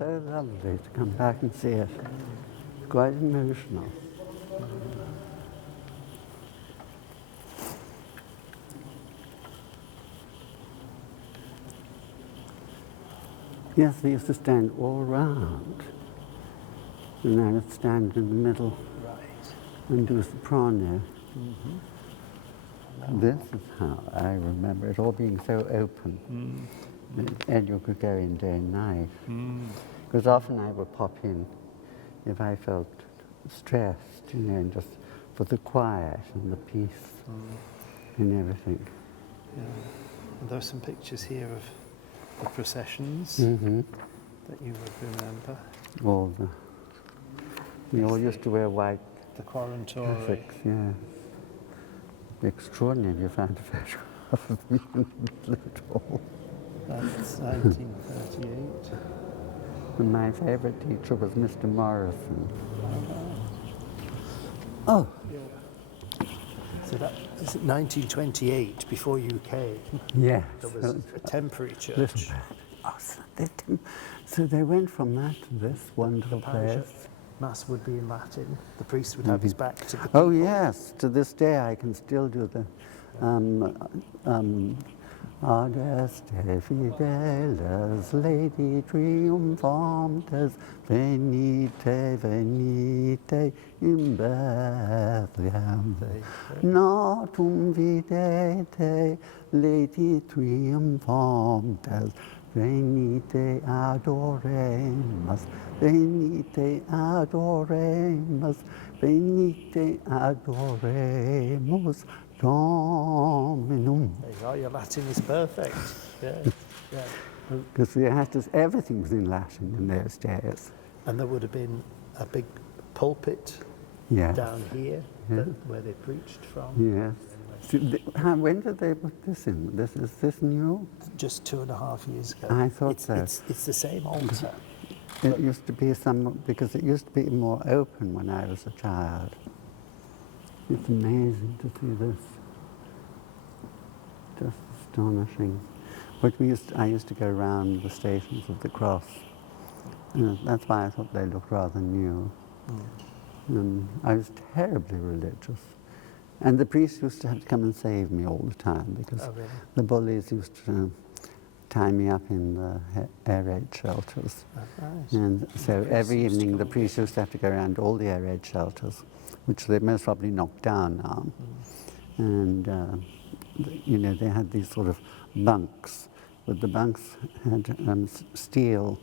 so lovely to come back and see it. It's quite emotional. Yes, we used to stand all round, and I would stand in the middle and do soprano. This is how I remember it all being so open. And you could go in day and night. Because often I would pop in if I felt stressed, you know, and just for the quiet and the peace and everything. Yeah. And there are some pictures here of the processions that you would remember. All the, we all used to wear white The Confrontation. cassocks, yeah. Extraordinary, you found a photograph of me in Liverpool. That's 1938. And my favourite teacher was Mr. Morrison. Oh. Yeah. So that is it 1928, before you came. Yes. There was a temporary church. Listen, so they went from that to this wonderful place. Mass would be in Latin. The priest would have his back to the people. Oh yes, to this day I can still do the Adeste fideles, Lady triumphantes, venite, venite in Bethlehem. Natum videte, Lady triumphantes, venite adoremus, venite adoremus, venite adoremus Dominum. There you are, your Latin is perfect. Yeah, yeah. Because we had to, everything was in Latin in those days. And there would have been a big pulpit down here where they preached from. Yes. So when did they put this in? Is this new? Just 2.5 years ago. I thought so. It's the same altar. It used to be because it used to be more open when I was a child. It's amazing to see this. Just astonishing. But I used to go around the Stations of the Cross. And that's why I thought they looked rather new. And I was terribly religious. And the priest used to have to come and save me all the time because the bullies used to tie me up in the air raid shelters. Nice. And so every evening the priest used to have to go around all the air raid shelters, which they most probably knocked down now. And you know, they had these sort of bunks, but the bunks had steel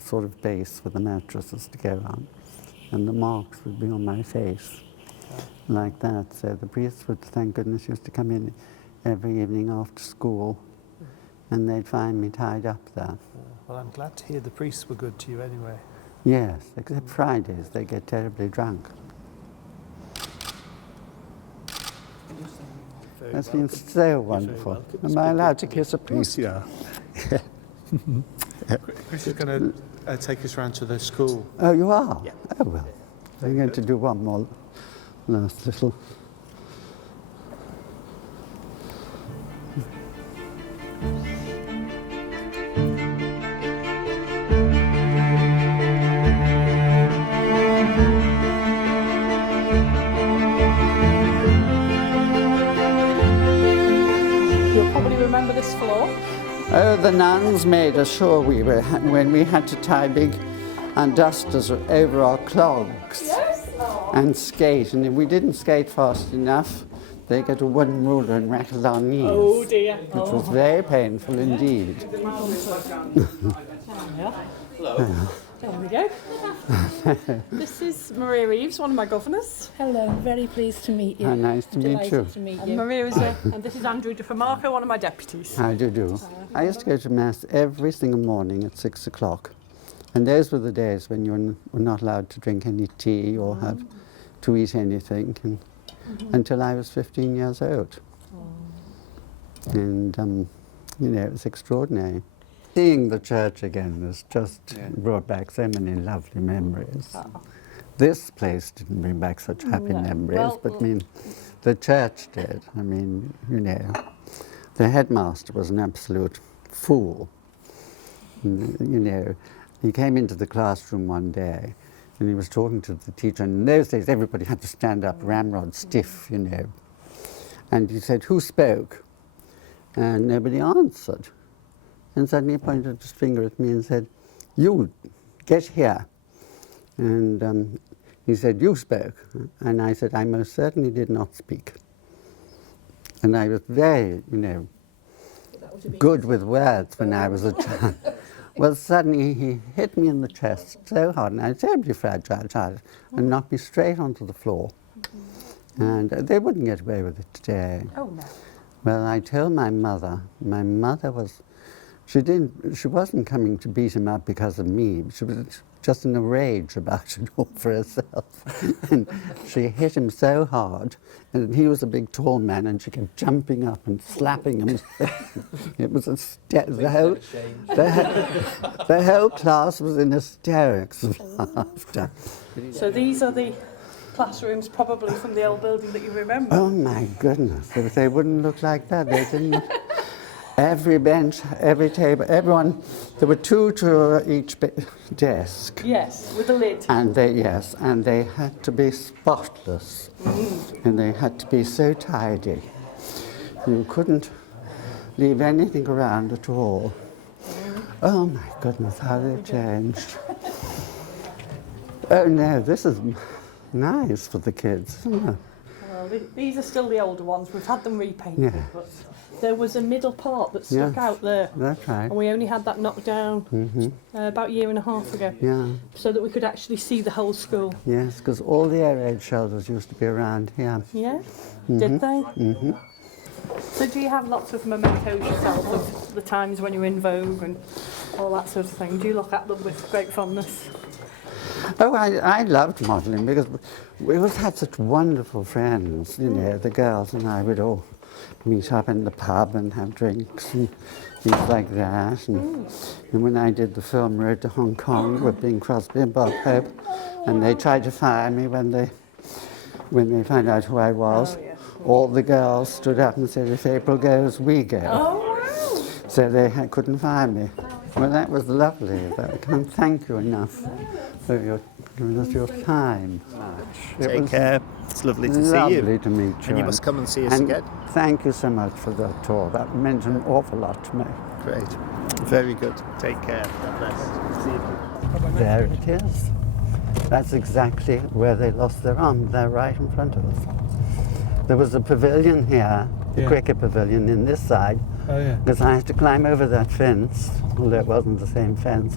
sort of base for the mattresses to go on. And the marks would be on my face, like that. So the priests would, thank goodness, used to come in every evening after school, and they'd find me tied up there. Well, I'm glad to hear the priests were good to you anyway. Yes, except Fridays, they get terribly drunk. That's been so wonderful. Am I allowed to kiss a priest? Yeah. Chris is going to take us round to the school. Oh, you are? Yeah. Oh, well. I'm going to do one more last little. You'll probably remember this floor. Oh, the nuns made us sure we were, when we had to tie big dusters over our clogs and skate. And if we didn't skate fast enough, they get a wooden ruler and rattle our knees. Oh dear. Which was very painful indeed. Hello. There we go. This is Maria Reeves, one of my governors. Hello, I'm very pleased to meet you. How nice to meet you. To meet And you. Maria is and this is Andrew DeFamarco, one of my deputies. How do you do? I used to go to Mass every single morning at 6 o'clock. And those were the days when you were not allowed to drink any tea or have to eat anything until I was 15 years old. And, you know, it was extraordinary. Seeing the church again has just brought back so many lovely memories. This place didn't bring back such happy memories, but I mean, the church did. I mean, you know, the headmaster was an absolute fool. You know, he came into the classroom one day and he was talking to the teacher. And in those days, everybody had to stand up ramrod stiff, you know. And he said, "Who spoke?" And nobody answered. And suddenly he pointed his finger at me and said, "You, get here." And he said, "You spoke." And I said, "I most certainly did not speak." And I was very, you know, good with words when I was a child. Well, suddenly he hit me in the chest so hard, and I was a terribly fragile child, and knocked me straight onto the floor. And they wouldn't get away with it today. Oh, no. Well, I told my mother was, she wasn't coming to beat him up because of me. She was just in a rage about it all for herself. And she hit him so hard, and he was a big tall man, and she kept jumping up and slapping him. It was the whole class was in hysterics of laughter. So these are the classrooms probably from the old building that you remember. Oh my goodness, if they wouldn't look like that, they didn't look. Every bench, every table, everyone, there were two to each desk. Yes, with a lid. And they had to be spotless. And they had to be so tidy. You couldn't leave anything around at all. Oh my goodness, how they've changed. Oh no, this is nice for the kids, isn't it? Well, these are still the older ones. We've had them repainted, Yeah. but there was a middle part that stuck Yes, out there. That's right. And we only had that knocked down about a year and a half ago, Yeah, so that we could actually see the whole school. yes, because all the air raid shelters used to be around here. Yeah? Did they? So do you have lots of mementos yourself of the times when you were in vogue and all that sort of thing? Do you look at them with great fondness? Oh, I loved modelling because we always had such wonderful friends, you know, the girls and I would all meet up in the pub and have drinks and things like that. And when I did the film Road to Hong Kong with Bing Crosby and Bob Hope, and they tried to fire me when they found out who I was, all the girls stood up and said, "If April goes, we go." Oh, wow. So they couldn't fire me. Well, that was lovely. I can't thank you enough for your giving us your time. Take care. It's lovely to see you. Lovely to meet you. And you must come and see us and again. Thank you so much for the tour. That meant an awful lot to me. Great. Very good. Take care. God bless. See you. There it is. That's exactly where they lost their arm. They're right in front of us. There was a pavilion here, the cricket pavilion in this side, because I had to climb over that fence, although it wasn't the same fence.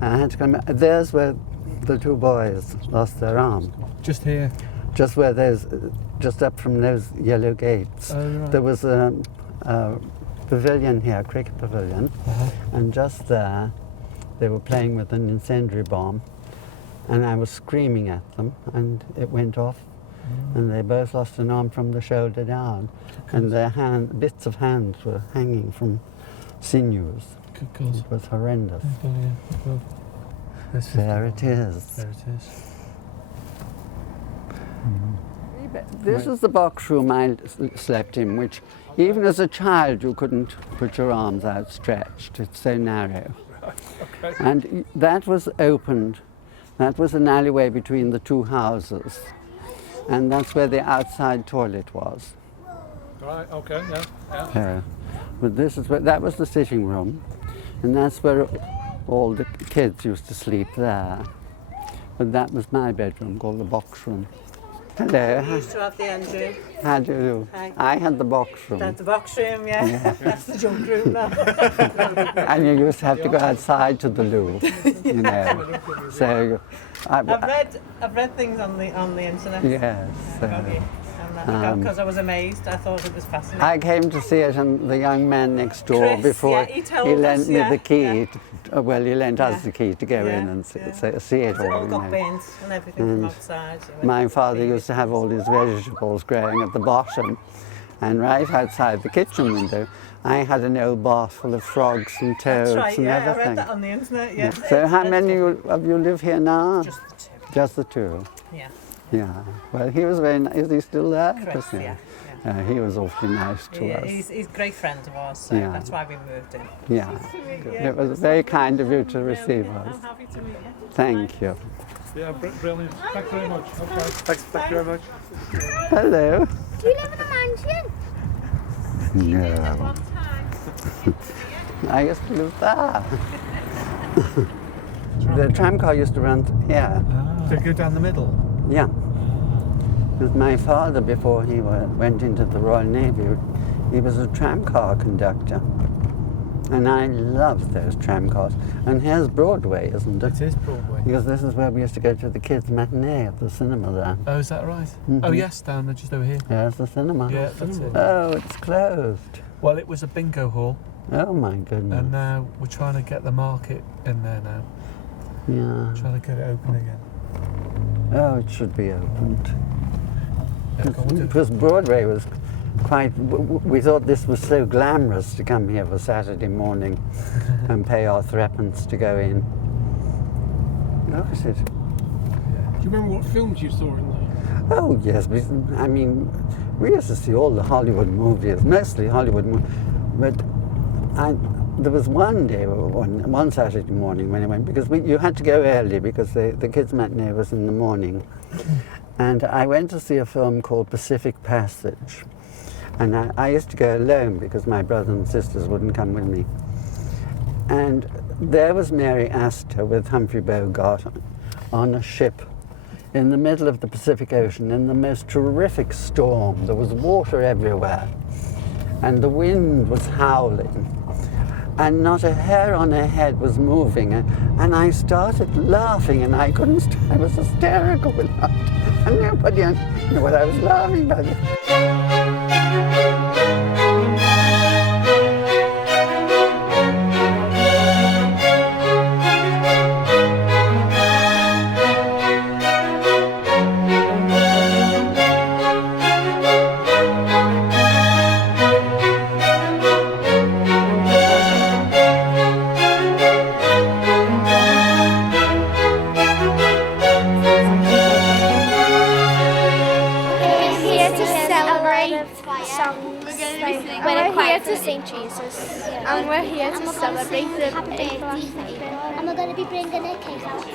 I had to climb. There's where the two boys lost their arm. Just here? Just where there's, just up from those yellow gates. Oh, right. There was a pavilion here, a cricket pavilion, and just there they were playing with an incendiary bomb, and I was screaming at them, and it went off, and they both lost an arm from the shoulder down, and their bits of hands were hanging from sinews. Good God. It was horrendous. There it is. There it is. This is the box room I slept in, which even as a child you couldn't put your arms outstretched. It's so narrow. Okay. And that was opened. That was an alleyway between the two houses. And that's where the outside toilet was. Right, okay, yeah. But this is where, that was the sitting room. And that's where all the kids used to sleep there. But that was my bedroom, called the box room. Hello. We used to have the end room. How do you do? Hi. I had the box room. That's the box room, yeah. That's the junk room now. And you used to have to go outside to the loo, you know. So, I've read things on the internet. yes. Because I was amazed. I thought it was fascinating. I came to see it, and the young man next door, Chris, before yeah, he told lent us, me yeah, the key. yeah. Well, he lent us Yeah. the key to go Yeah, in and see yeah. it It all. all you got know. burnt and everything from outside. So My father used to have all his vegetables growing at the bottom, and right outside the kitchen window, I had an old bath full of frogs and toads That's right, and yeah. I everything. read that on the internet, yeah. So how many of you live here now? Just the two. Just the two. Yeah. Yeah. Well, he was very nice. Is he still there? Chris, Yeah. yeah. He was awfully nice to us. He's a great friend of ours, so Yeah. that's why we moved in. Yeah, it was very kind of you to receive us. I'm happy to meet you. Thank you. Yeah, brilliant. Thanks very much. Okay. Thank you very much. Hello. Do you live in a mansion? No. I used to live there. The tram car used to run here. To go down the middle. Yeah. With my father, before he went into the Royal Navy, he was a tram car conductor. And I loved those tram cars. And here's Broadway, isn't it? It is Broadway. Because this is where we used to go to the kids' matinee at the cinema there. Oh, is that right? Oh, yes, down there, just over here. There's the cinema. Yeah, that's it. Oh, it's closed. Well, it was a bingo hall, Oh my goodness. and now we're trying to get the market in there now. Yeah. Trying to get it open again. Oh, it should be opened. Yeah, go on, we'll do- Because Broadway was quite. We thought this was so glamorous to come here for Saturday morning and pay our threepence to go in. Look at it. Do you remember what films you saw in there? Oh yes, I mean, we used to see all the Hollywood movies, mostly Hollywood movies. But there was one day, one Saturday morning when I went, because you had to go early because the kids' matinee was in the morning. And I went to see a film called Pacific Passage. And I used to go alone because my brothers and sisters wouldn't come with me. And there was Mary Astor with Humphrey Bogart on a ship in the middle of the Pacific Ocean in the most terrific storm. There was water everywhere. And the wind was howling. And not a hair on her head was moving. And I started laughing, and I couldn't I was hysterical with laughter. And nobody knew what I was laughing about. St. Jesus. And we're here to celebrate the April Ashley's Day. And we're going to be bringing a cake out.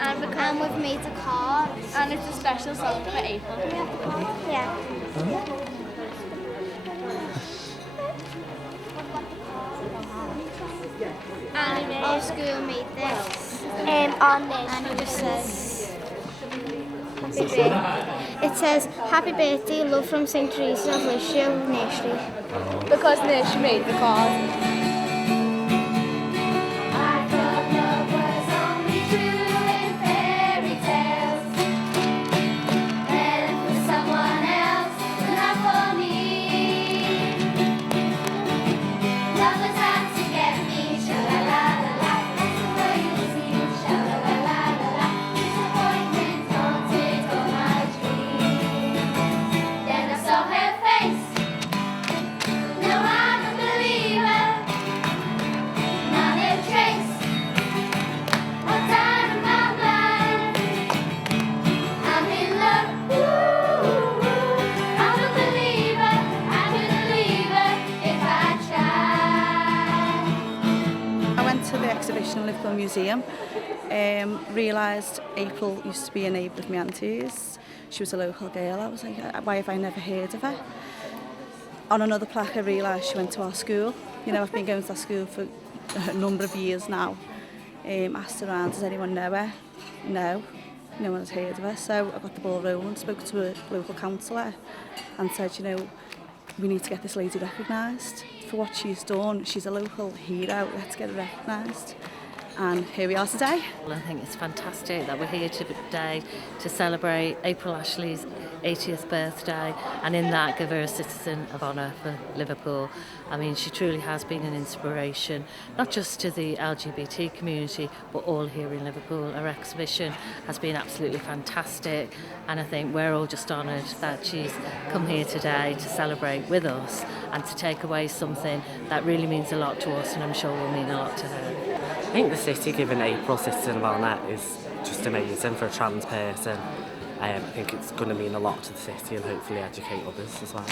And we've made a card. And it's a special song for April. Yeah. And our school made this. On this. And it just says, Happy birthday. It says, Happy birthday, love from St. Teresa of Lisieux Nursery. Because Nursery made the card. Liverpool Museum, realised April used to be a neighbour of my auntie's. She was a local girl. I was like, why have I never heard of her? On another plaque I realised she went to our school. You know, I've been going to that school for a number of years now. Asked around, does anyone know her? No, no one has heard of her. So I got the ball rolling, spoke to a local councillor and said, you know, we need to get this lady recognised for what she's done. She's a local hero, let's get her recognised. And here we are today. Well, I think it's fantastic that we're here today to celebrate April Ashley's 80th birthday, and in that give her a Citizen of Honour for Liverpool. I mean, she truly has been an inspiration, not just to the LGBT community, but all here in Liverpool. Her exhibition has been absolutely fantastic, and I think we're all just honoured that she's come here today to celebrate with us and to take away something that really means a lot to us, and I'm sure will mean a lot to her. I think the city giving April Citizen of Honour is just amazing for a trans person. I think it's going to mean a lot to the city and hopefully educate others as well.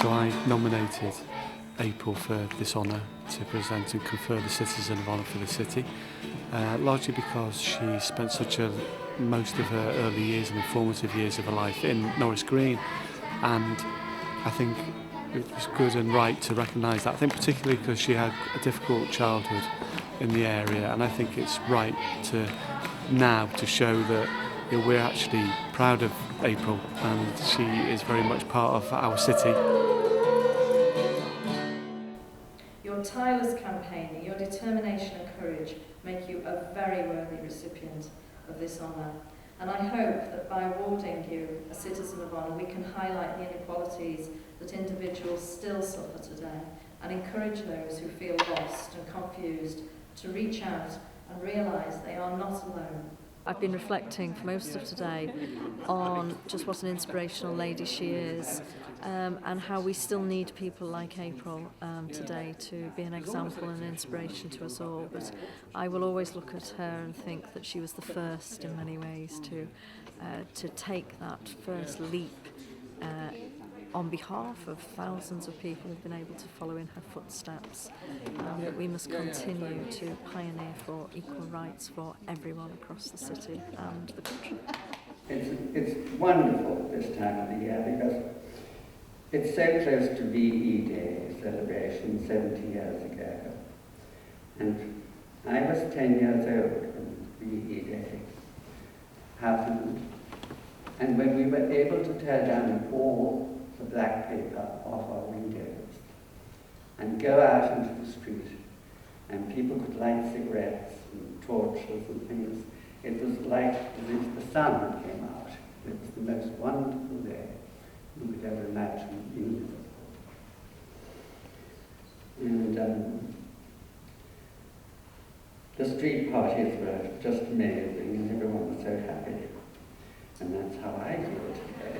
So I nominated April for this honour to present and confer the Citizen of Honour for the city, largely because she spent most of her early years and informative years of her life in Norris Green, and I think it was good and right to recognise that. I think particularly because she had a difficult childhood in the area, and I think it's right to now to show that we're actually proud of April and she is very much part of our city. Your tireless campaigning, your determination and courage make you a very worthy recipient of this honour. And I hope that by awarding you a Citizen of Honour, we can highlight the inequalities that individuals still suffer today and encourage those who feel lost and confused to reach out and realise they are not alone. I've been reflecting for most of today on just what an inspirational lady she is, and how we still need people like April today to be an example and an inspiration to us all. But I will always look at her and think that she was the first in many ways to take that first leap on behalf of thousands of people who've been able to follow in her footsteps, that we must continue to pioneer for equal rights for everyone across the city and the country. It's wonderful this time of the year because it's so close to VE Day celebration 70 years ago. And I was 10 years old when VE Day happened. And when we were able to tear down all the black paper off our windows and go out into the street and people could light cigarettes and torches and things, it was like as if the sun came out. It was the most wonderful day you could ever imagine in Liverpool. And the street parties were just amazing and everyone was so happy. And that's how I feel today.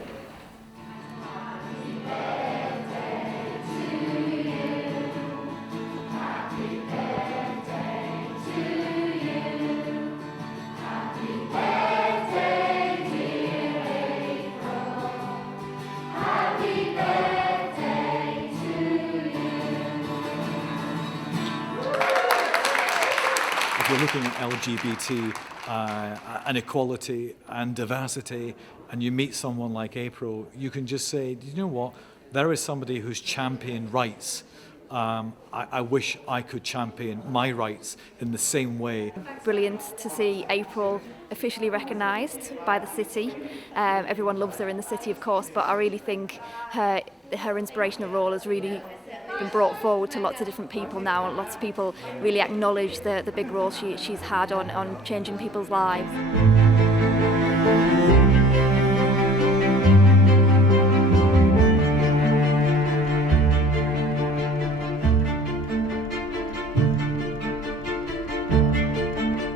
If you're looking at LGBT and equality and diversity, and you meet someone like April, you can just say, you know what, there is somebody who's championed rights. I wish I could champion my rights in the same way. Brilliant to see April officially recognised by the city. Everyone loves her in the city, of course, but I really think her inspirational role has really been brought forward to lots of different people now, and lots of people really acknowledge the big role she's had on changing people's lives.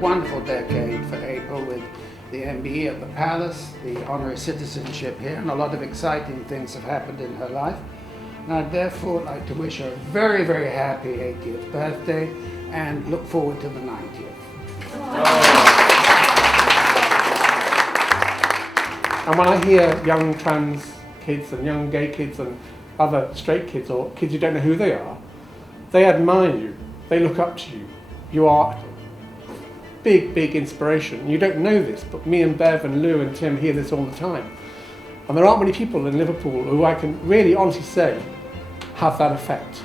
Wonderful decade for April with the MBE at the Palace, the honorary citizenship here, and a lot of exciting things have happened in her life. And I'd therefore like to wish her a very, very happy 80th birthday and look forward to the 90th. And when I hear young trans kids and young gay kids and other straight kids or kids who don't know who they admire you, they look up to you. You are big, big inspiration. You don't know this, but me and Bev and Lou and Tim hear this all the time. And there aren't many people in Liverpool who I can really honestly say have that effect.